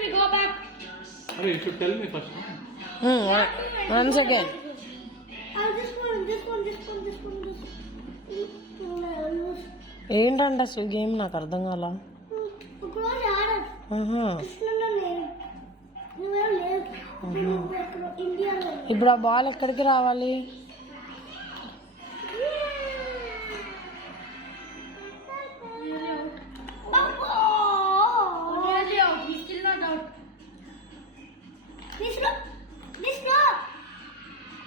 We go back. Arey, you should tell me first. Once again. This one. ఏంటంటే అసలు గేమ్ నాకు అర్థం కాల. ఇప్పుడు ఆ బాల్ ఎక్కడికి రావాలి?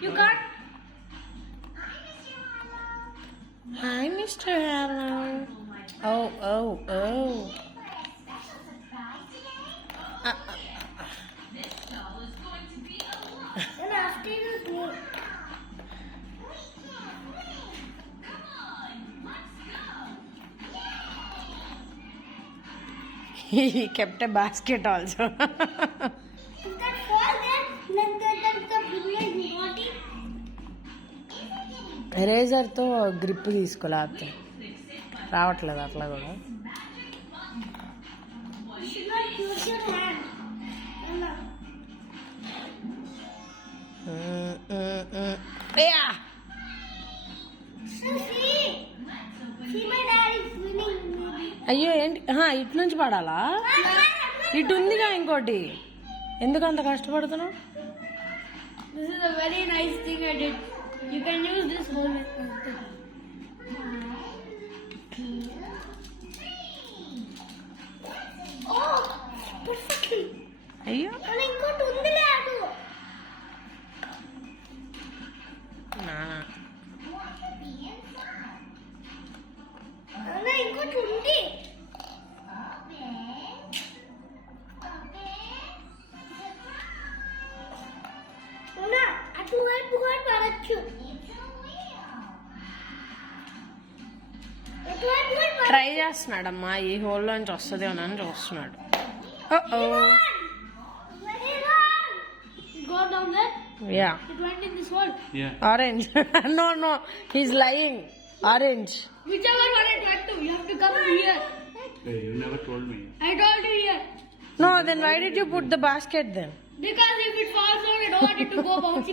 You can't. Hi, Mr. Hello. Oh. Then after this me. He kept a basket also. You can fall there. Then the bullet got it. ఎరేజర్తో గ్రిప్ తీసుకోలేకపోతే రావట్లేదు అట్లా కూడా. You should not use your hand. See my dad is winning. అయ్యో ఏంటి ఇటు నుంచి పడాలా? ఇటు ఉందిగా ఇంకోటి, ఎందుకు అంత కష్టపడుతున్నావు? This is a very nice thing I did. You can use this whole. Oh, perfectly. అయ్యో And ఇంకోటి ఉందిలే అటు. అన్న ఇంకోటి ఉంది. అన్న అటువైపు కూడా పడచ్చు. ట్రై చేస్తున్నాడమ్మా, ఈ హోల్లోంచి వస్తుందేమోనని చూస్తున్నాడు. Go down there. Yeah It went in this hole. Yeah. Orange. No he's lying. Orange. Whichever one it went to, you have to come here. Hey, you never told me. I told you here. No, then why did you put the basket then? Because if it falls down, I don't want it to go bouncy.